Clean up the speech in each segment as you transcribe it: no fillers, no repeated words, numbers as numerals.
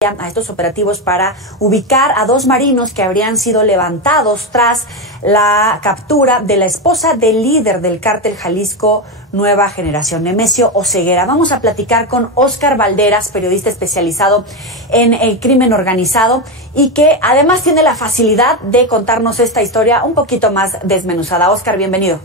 a estos operativos para ubicar a 2 marinos que habrían sido levantados tras la captura de la esposa del líder del cártel Jalisco Nueva Generación, Nemesio Oseguera. Vamos a platicar con Óscar Valderas, periodista especializado en el crimen organizado y que además tiene la facilidad de contarnos esta historia un poquito más desmenuzada. Óscar, bienvenido.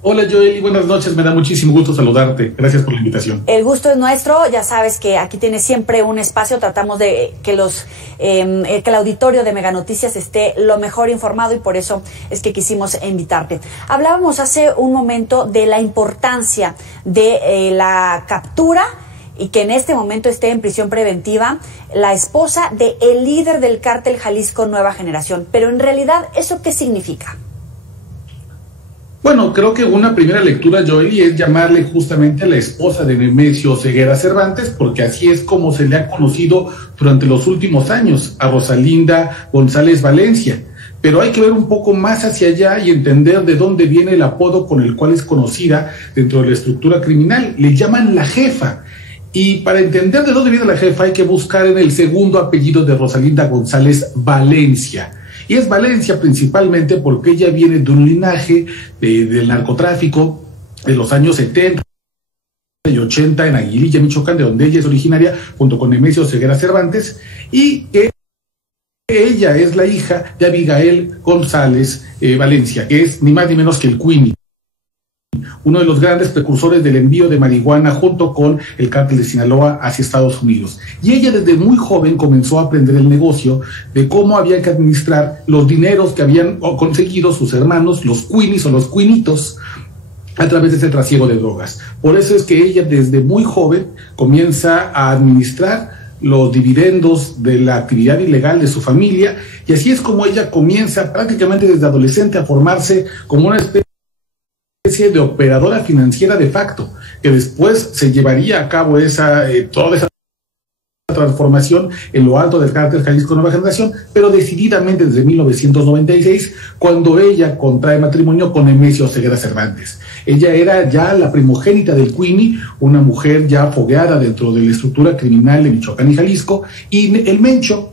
Hola Joely, buenas noches, me da muchísimo gusto saludarte, gracias por la invitación. El gusto es nuestro, ya sabes que aquí tienes siempre un espacio, tratamos de que el auditorio de Mega Noticias esté lo mejor informado y por eso es que quisimos invitarte. Hablábamos hace un momento de la importancia de la captura y que en este momento esté en prisión preventiva la esposa del líder del cártel Jalisco Nueva Generación, pero en realidad, ¿eso qué significa? Bueno, creo que una primera lectura, Joely, es llamarle justamente a la esposa de Nemesio Oseguera Cervantes, porque así es como se le ha conocido durante los últimos años, a Rosalinda González Valencia. Pero hay que ver un poco más hacia allá y entender de dónde viene el apodo con el cual es conocida dentro de la estructura criminal. Le llaman la jefa. Y para entender de dónde viene la jefa hay que buscar en el segundo apellido de Rosalinda González Valencia. Y es Valencia principalmente porque ella viene de un linaje del narcotráfico de los años 70 y 80 en Aguililla, Michoacán, de donde ella es originaria, junto con Nemesio Oseguera Cervantes, y que ella es la hija de Abigail González Valencia, que es ni más ni menos que el Queenie, uno de los grandes precursores del envío de marihuana junto con el cártel de Sinaloa hacia Estados Unidos. Y ella desde muy joven comenzó a aprender el negocio de cómo había que administrar los dineros que habían conseguido sus hermanos, los Queenies o los Queenitos, a través de ese trasiego de drogas. Por eso es que ella desde muy joven comienza a administrar los dividendos de la actividad ilegal de su familia, y así es como ella comienza prácticamente desde adolescente a formarse como una especie de operadora financiera de facto, que después se llevaría a cabo toda esa transformación en lo alto del cártel Jalisco Nueva Generación, pero decididamente desde 1996, cuando ella contrae matrimonio con Nemesio Oseguera Cervantes. Ella era ya la primogénita del Queenie, una mujer ya fogueada dentro de la estructura criminal de Michoacán y Jalisco, y el Mencho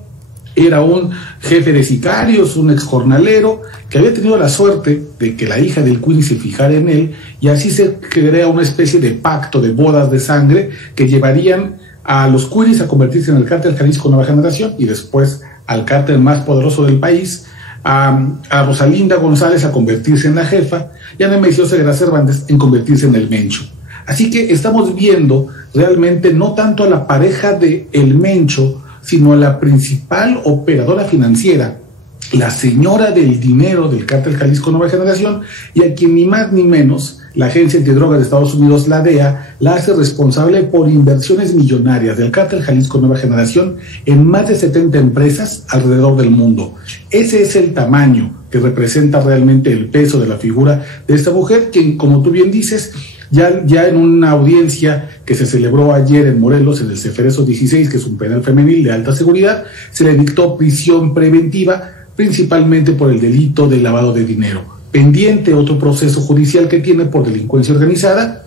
era un jefe de sicarios, un exjornalero, que había tenido la suerte de que la hija del Queenie se fijara en él, y así se crea una especie de pacto de bodas de sangre que llevarían a los Queenies a convertirse en el cártel Jalisco Nueva Generación y después al cártel más poderoso del país, a Rosalinda González a convertirse en la jefa y a Nemesio Oseguera Cervantes en convertirse en el Mencho. Así que estamos viendo realmente no tanto a la pareja de el Mencho, sino a la principal operadora financiera, la señora del dinero del cártel Jalisco Nueva Generación, y a quien ni más ni menos la Agencia Antidrogas de Estados Unidos, la DEA, la hace responsable por inversiones millonarias del cártel Jalisco Nueva Generación en más de 70 empresas alrededor del mundo. Ese es el tamaño que representa realmente el peso de la figura de esta mujer, quien, como tú bien dices, ya en una audiencia que se celebró ayer en Morelos, en el Ceferezo 16, que es un penal femenil de alta seguridad, se le dictó prisión preventiva, principalmente por el delito de lavado de dinero. Pendiente otro proceso judicial que tiene por delincuencia organizada,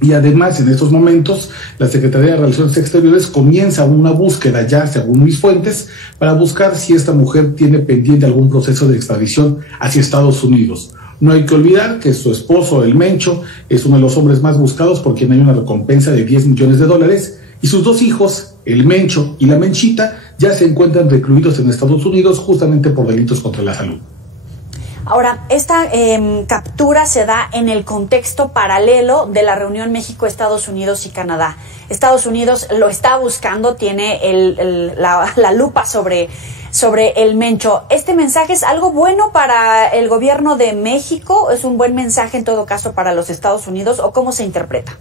y además en estos momentos la Secretaría de Relaciones Exteriores comienza una búsqueda ya, según mis fuentes, para buscar si esta mujer tiene pendiente algún proceso de extradición hacia Estados Unidos. No hay que olvidar que su esposo, el Mencho, es uno de los hombres más buscados por quien hay una recompensa de $10 millones, y sus 2 hijos, el Mencho y la Menchita, ya se encuentran recluidos en Estados Unidos justamente por delitos contra la salud. Ahora, esta captura se da en el contexto paralelo de la reunión México-Estados Unidos y Canadá. Estados Unidos lo está buscando, tiene la lupa sobre el Mencho. ¿Este mensaje es algo bueno para el gobierno de México? ¿Es un buen mensaje en todo caso para los Estados Unidos o cómo se interpreta?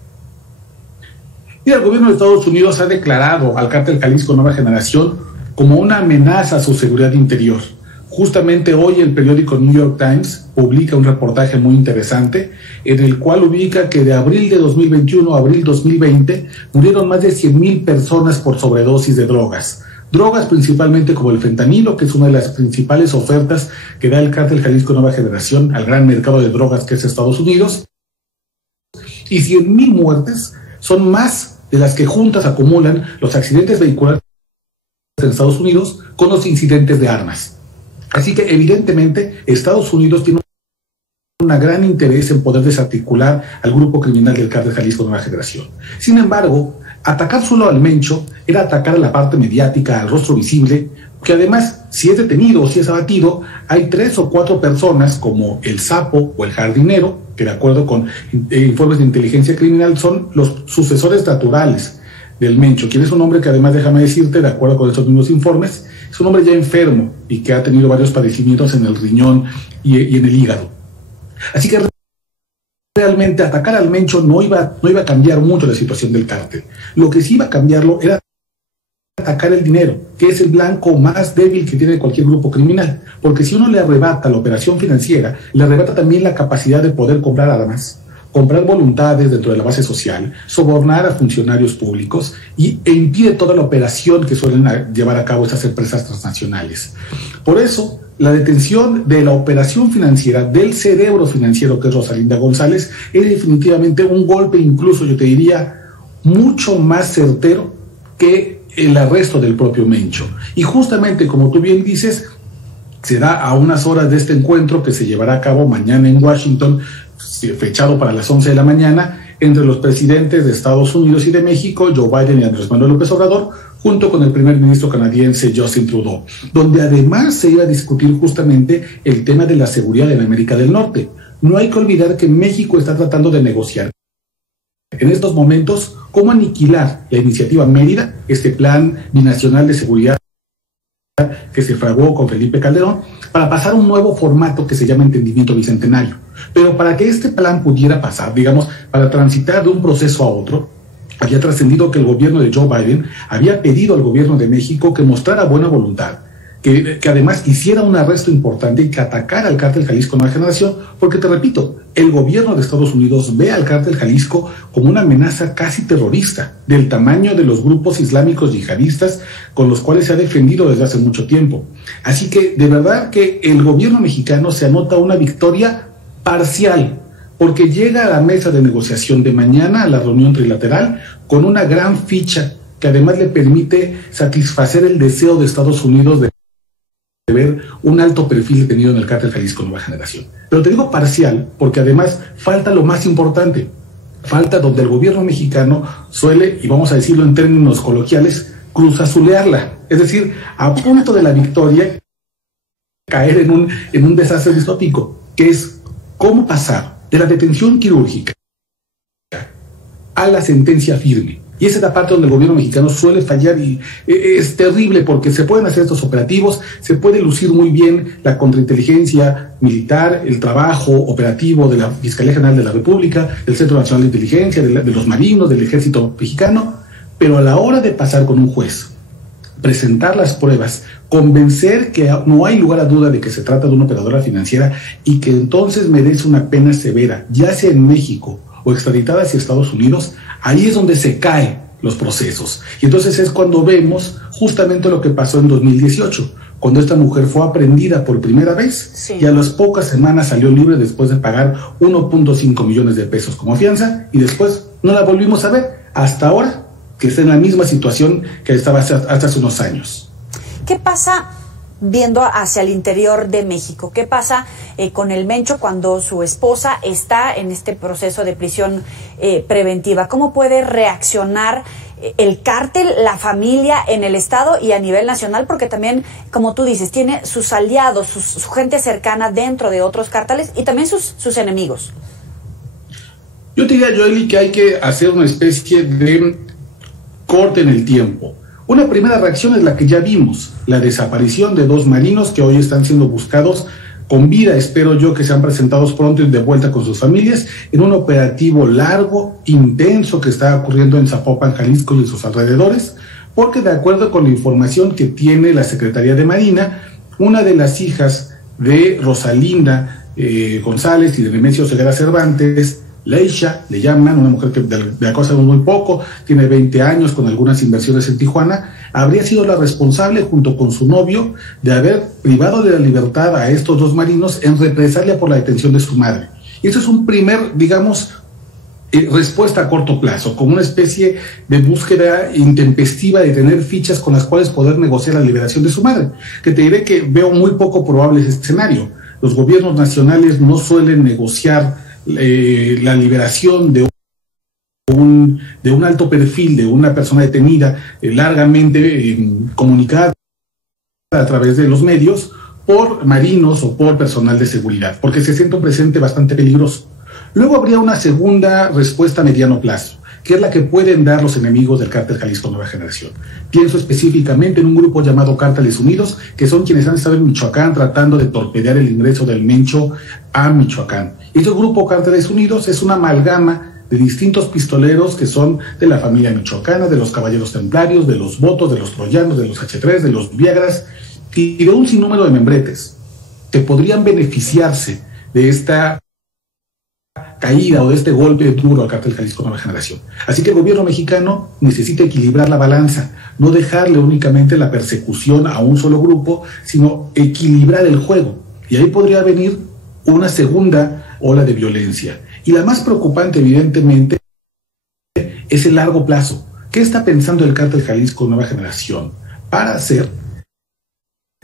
Mira, el gobierno de Estados Unidos ha declarado al cártel Jalisco Nueva Generación como una amenaza a su seguridad interior. Justamente hoy el periódico New York Times publica un reportaje muy interesante en el cual ubica que de abril de 2021 a abril 2020 murieron más de 100,000 personas por sobredosis de drogas. Drogas principalmente como el fentanilo, que es una de las principales ofertas que da el cártel Jalisco Nueva Generación al gran mercado de drogas que es Estados Unidos. Y 100,000 muertes son más de las que juntas acumulan los accidentes vehiculares en Estados Unidos con los incidentes de armas. Así que evidentemente Estados Unidos tiene un gran interés en poder desarticular al grupo criminal del Cártel Jalisco Nueva Generación. Sin embargo, atacar solo al Mencho era atacar a la parte mediática, al rostro visible, que además, si es detenido o si es abatido, hay 3 o 4 personas como el Sapo o el Jardinero, que de acuerdo con informes de inteligencia criminal son los sucesores naturales del Mencho, quien es un hombre que además, déjame decirte, de acuerdo con estos mismos informes, es un hombre ya enfermo y que ha tenido varios padecimientos en el riñón y en el hígado. Así que realmente atacar al Mencho no iba a cambiar mucho la situación del cártel. Lo que sí iba a cambiarlo era atacar el dinero, que es el blanco más débil que tiene cualquier grupo criminal. Porque si uno le arrebata la operación financiera, le arrebata también la capacidad de poder comprar armas, comprar voluntades dentro de la base social, sobornar a funcionarios públicos e impide toda la operación que suelen llevar a cabo estas empresas transnacionales. Por eso, la detención de la operación financiera, del cerebro financiero que es Rosalinda González, es definitivamente un golpe, incluso yo te diría, mucho más certero que el arresto del propio Mencho. Y justamente, como tú bien dices, se da a unas horas de este encuentro que se llevará a cabo mañana en Washington, fechado para las 11 de la mañana, entre los presidentes de Estados Unidos y de México, Joe Biden y Andrés Manuel López Obrador, junto con el primer ministro canadiense Justin Trudeau, donde además se iba a discutir justamente el tema de la seguridad en América del Norte. No hay que olvidar que México está tratando de negociar en estos momentos cómo aniquilar la iniciativa Mérida, este plan binacional de seguridad que se fraguó con Felipe Calderón, para pasar a un nuevo formato que se llama Entendimiento Bicentenario. Pero para que este plan pudiera pasar, digamos, para transitar de un proceso a otro, había trascendido que el gobierno de Joe Biden había pedido al gobierno de México que mostrara buena voluntad, que además hiciera un arresto importante y que atacara al Cártel Jalisco Nueva Generación, porque te repito, el gobierno de Estados Unidos ve al Cártel Jalisco como una amenaza casi terrorista, del tamaño de los grupos islámicos yihadistas con los cuales se ha defendido desde hace mucho tiempo. Así que de verdad que el gobierno mexicano se anota una victoria parcial, porque llega a la mesa de negociación de mañana, a la reunión trilateral, con una gran ficha que además le permite satisfacer el deseo de Estados Unidos de ver un alto perfil detenido en el Cártel Jalisco Nueva Generación. Pero te digo parcial, porque además falta lo más importante, falta donde el gobierno mexicano suele, y vamos a decirlo en términos coloquiales, cruzazulearla, es decir, a punto de la victoria, caer en un desastre distópico, que es cómo pasar de la detención quirúrgica a la sentencia firme. Y esa es la parte donde el gobierno mexicano suele fallar y es terrible porque se pueden hacer estos operativos, se puede lucir muy bien la contrainteligencia militar, el trabajo operativo de la Fiscalía General de la República, del Centro Nacional de Inteligencia, de los marinos, del Ejército Mexicano, pero a la hora de pasar con un juez, presentar las pruebas, convencer que no hay lugar a duda de que se trata de una operadora financiera y que entonces merece una pena severa, ya sea en México o extraditada hacia Estados Unidos, ahí es donde se caen los procesos. Y entonces es cuando vemos justamente lo que pasó en 2018, cuando esta mujer fue aprehendida por primera vez, sí, y a las pocas semanas salió libre después de pagar 1.5 millones de pesos como fianza, y después no la volvimos a ver hasta ahora, que está en la misma situación que estaba hasta hace unos años. ¿Qué pasa viendo hacia el interior de México? ¿Qué pasa con el Mencho cuando su esposa está en este proceso de prisión preventiva? ¿Cómo puede reaccionar el cártel, la familia en el estado y a nivel nacional? Porque también, como tú dices, tiene sus aliados, su gente cercana dentro de otros cárteles y también sus enemigos. Yo te diría, Joely, que hay que hacer una especie de corte en el tiempo. Una primera reacción es la que ya vimos, la desaparición de 2 marinos que hoy están siendo buscados con vida, espero yo que sean presentados pronto y de vuelta con sus familias, en un operativo largo, intenso que está ocurriendo en Zapopan, Jalisco y en sus alrededores, porque de acuerdo con la información que tiene la Secretaría de Marina, una de las hijas de Rosalinda González y de Nemesio Ceguera Cervantes, Leisha, le llaman, una mujer que de la cosa muy poco, tiene 20 años, con algunas inversiones en Tijuana, habría sido la responsable, junto con su novio, de haber privado de la libertad a estos 2 marinos en represalia por la detención de su madre. Y eso es un primer, digamos, respuesta a corto plazo, como una especie de búsqueda intempestiva de tener fichas con las cuales poder negociar la liberación de su madre, que te diré que veo muy poco probable ese escenario. Los gobiernos nacionales no suelen negociar la liberación de un alto perfil, de una persona detenida, largamente comunicada a través de los medios por marinos o por personal de seguridad, porque se siente un presente bastante peligroso. Luego habría una segunda respuesta a mediano plazo, que es la que pueden dar los enemigos del Cártel Jalisco Nueva Generación. Pienso específicamente en un grupo llamado Cárteles Unidos, que son quienes han estado en Michoacán tratando de torpedear el ingreso del Mencho a Michoacán. Este grupo Cárteles Unidos es una amalgama de distintos pistoleros que son de la familia michoacana, de los Caballeros Templarios, de los Botos, de los Troyanos, de los H3, de los Viagras y de un sinnúmero de membretes que podrían beneficiarse de esta caída o de este golpe duro al Cártel Jalisco Nueva Generación. Así que el gobierno mexicano necesita equilibrar la balanza, no dejarle únicamente la persecución a un solo grupo, sino equilibrar el juego. Y ahí podría venir una segunda ola de violencia. Y la más preocupante, evidentemente, es el largo plazo. ¿Qué está pensando el Cártel Jalisco Nueva Generación para hacer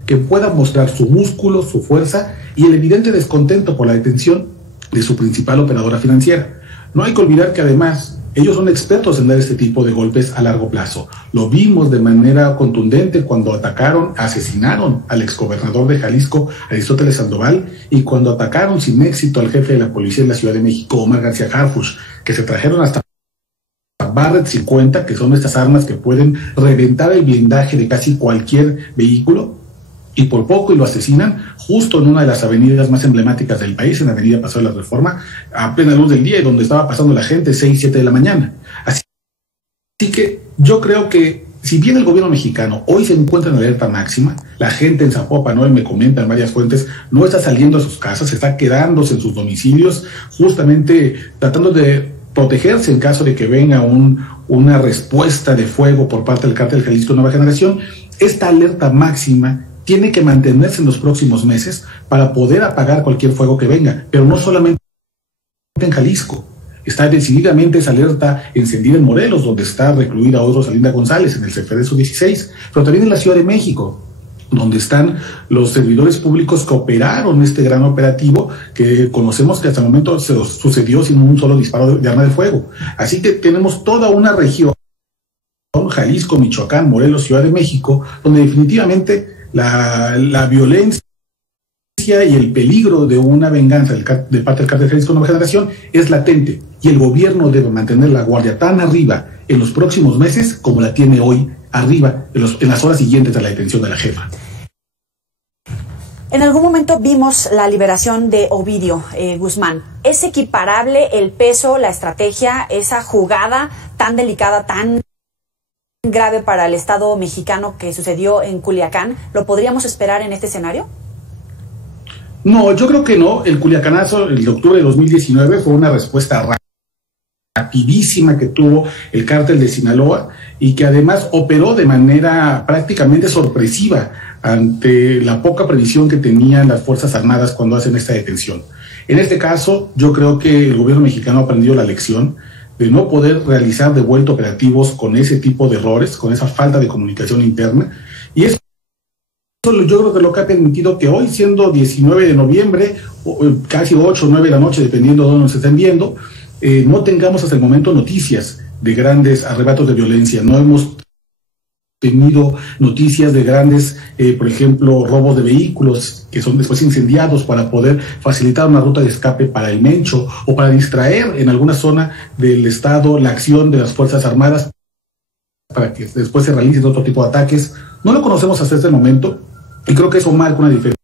que pueda mostrar su músculo, su fuerza y el evidente descontento por la detención de su principal operadora financiera? No hay que olvidar que además ellos son expertos en dar este tipo de golpes a largo plazo. Lo vimos de manera contundente cuando asesinaron al exgobernador de Jalisco, Aristóteles Sandoval, y cuando atacaron sin éxito al jefe de la policía en la Ciudad de México, Omar García Harfuch, que se trajeron hasta Barrett 50, que son estas armas que pueden reventar el blindaje de casi cualquier vehículo, y por poco y lo asesinan justo en una de las avenidas más emblemáticas del país, en la avenida Paseo de la Reforma, a plena luz del día, y donde estaba pasando la gente 6, 7 de la mañana. Así que yo creo que si bien el gobierno mexicano hoy se encuentra en alerta máxima, la gente en Zapopan, hoy me comentan varias fuentes, no está saliendo a sus casas, está quedándose en sus domicilios, justamente tratando de protegerse en caso de que venga una respuesta de fuego por parte del Cártel Jalisco Nueva Generación. Esta alerta máxima tiene que mantenerse en los próximos meses para poder apagar cualquier fuego que venga, pero no solamente en Jalisco. Está decididamente esa alerta encendida en Morelos, donde está recluida Rosalinda González en el CFDSU 16, pero también en la Ciudad de México, donde están los servidores públicos que operaron este gran operativo que conocemos que hasta el momento se sucedió sin un solo disparo de arma de fuego. Así que tenemos toda una región, Jalisco, Michoacán, Morelos, Ciudad de México, donde definitivamente la violencia y el peligro de una venganza de parte del Cártel Jalisco Nueva Generación es latente, y el gobierno debe mantener la guardia tan arriba en los próximos meses como la tiene hoy arriba en las horas siguientes a la detención de la jefa. En algún momento vimos la liberación de Ovidio Guzmán. ¿Es equiparable el peso, la estrategia, esa jugada tan delicada, tan grave para el Estado mexicano que sucedió en Culiacán? ¿Lo podríamos esperar en este escenario? No, yo creo que no. El Culiacanazo, el de octubre de 2019, fue una respuesta rapidísima que tuvo el Cártel de Sinaloa y que además operó de manera prácticamente sorpresiva ante la poca previsión que tenían las Fuerzas Armadas cuando hacen esta detención. En este caso, yo creo que el gobierno mexicano aprendió la lección de no poder realizar de vuelta operativos con ese tipo de errores, con esa falta de comunicación interna, y eso yo creo que lo que ha permitido que hoy, siendo 19 de noviembre, casi 8 o 9 de la noche, dependiendo de dónde nos estén viendo, no tengamos hasta el momento noticias de grandes arrebatos de violencia. No hemos tenido noticias de grandes, por ejemplo, robos de vehículos que son después incendiados para poder facilitar una ruta de escape para el Mencho o para distraer en alguna zona del estado la acción de las Fuerzas Armadas para que después se realicen otro tipo de ataques. No lo conocemos hasta este momento y creo que eso marca una diferencia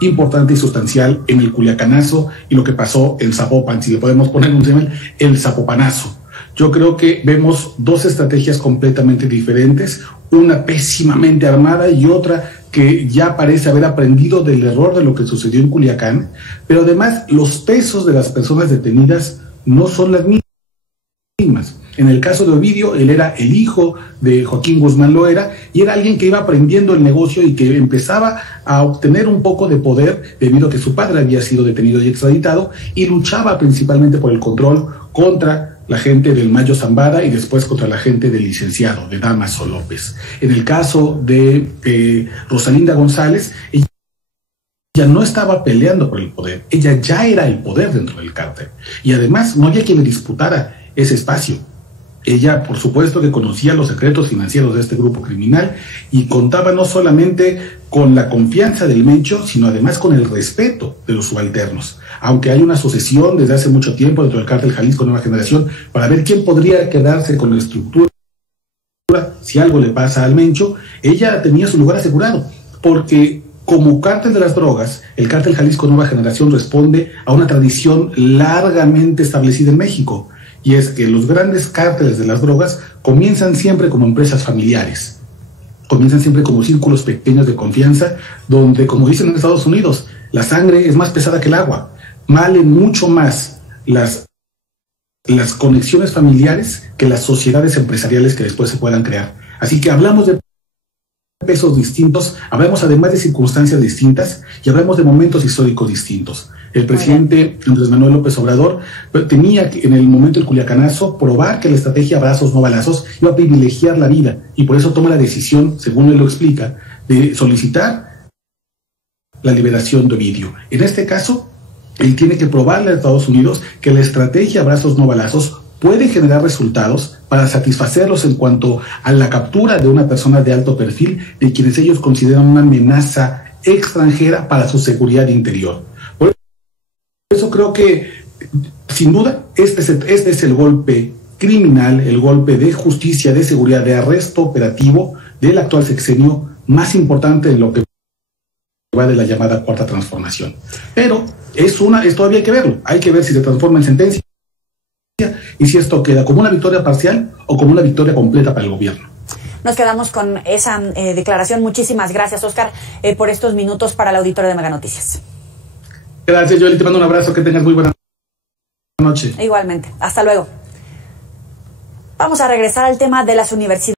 importante y sustancial en el Culiacanazo y lo que pasó en Zapopan, si le podemos poner un tema, el Zapopanazo. Yo creo que vemos dos estrategias completamente diferentes, una pésimamente armada y otra que ya parece haber aprendido del error de lo que sucedió en Culiacán, pero además los pesos de las personas detenidas no son las mismas. En el caso de Ovidio, él era el hijo de Joaquín Guzmán Loera y era alguien que iba aprendiendo el negocio y que empezaba a obtener un poco de poder debido a que su padre había sido detenido y extraditado y luchaba principalmente por el control contra la gente del Mayo Zambada y después contra la gente del licenciado, de Damaso López. En el caso de Rosalinda González, ella no estaba peleando por el poder, ella ya era el poder dentro del cártel. Y además no había quien le disputara ese espacio. Ella, por supuesto, que conocía los secretos financieros de este grupo criminal y contaba no solamente con la confianza del Mencho, sino además con el respeto de los subalternos. Aunque hay una sucesión desde hace mucho tiempo dentro del cártel Jalisco Nueva Generación para ver quién podría quedarse con la estructura si algo le pasa al Mencho, ella tenía su lugar asegurado, porque como cártel de las drogas, el cártel Jalisco Nueva Generación responde a una tradición largamente establecida en México, y es que los grandes cárteles de las drogas comienzan siempre como empresas familiares, comienzan siempre como círculos pequeños de confianza, donde, como dicen en Estados Unidos, la sangre es más pesada que el agua, valen mucho más las conexiones familiares que las sociedades empresariales que después se puedan crear. Así que hablamos de pesos distintos, hablamos además de circunstancias distintas y hablamos de momentos históricos distintos. El presidente Andrés Manuel López Obrador tenía que, en el momento del Culiacanazo, probar que la estrategia abrazos no balazos iba a privilegiar la vida y por eso toma la decisión, según él lo explica, de solicitar la liberación de Ovidio. En este caso, él tiene que probarle a Estados Unidos que la estrategia abrazos no balazos puede generar resultados para satisfacerlos en cuanto a la captura de una persona de alto perfil de quienes ellos consideran una amenaza extranjera para su seguridad interior. Por eso creo que, sin duda, este es el golpe criminal, el golpe de justicia, de seguridad, de arresto operativo del actual sexenio más importante de lo que va de la llamada Cuarta Transformación. Pero todavía hay que verlo, hay que ver si se transforma en sentencia y si esto queda como una victoria parcial o como una victoria completa para el gobierno. Nos quedamos con esa declaración. Muchísimas gracias, Oscar, por estos minutos para el auditorio de Mega Noticias. Gracias, Joely, te mando un abrazo, que tengas muy buena noche. Igualmente, hasta luego. Vamos a regresar al tema de las universidades.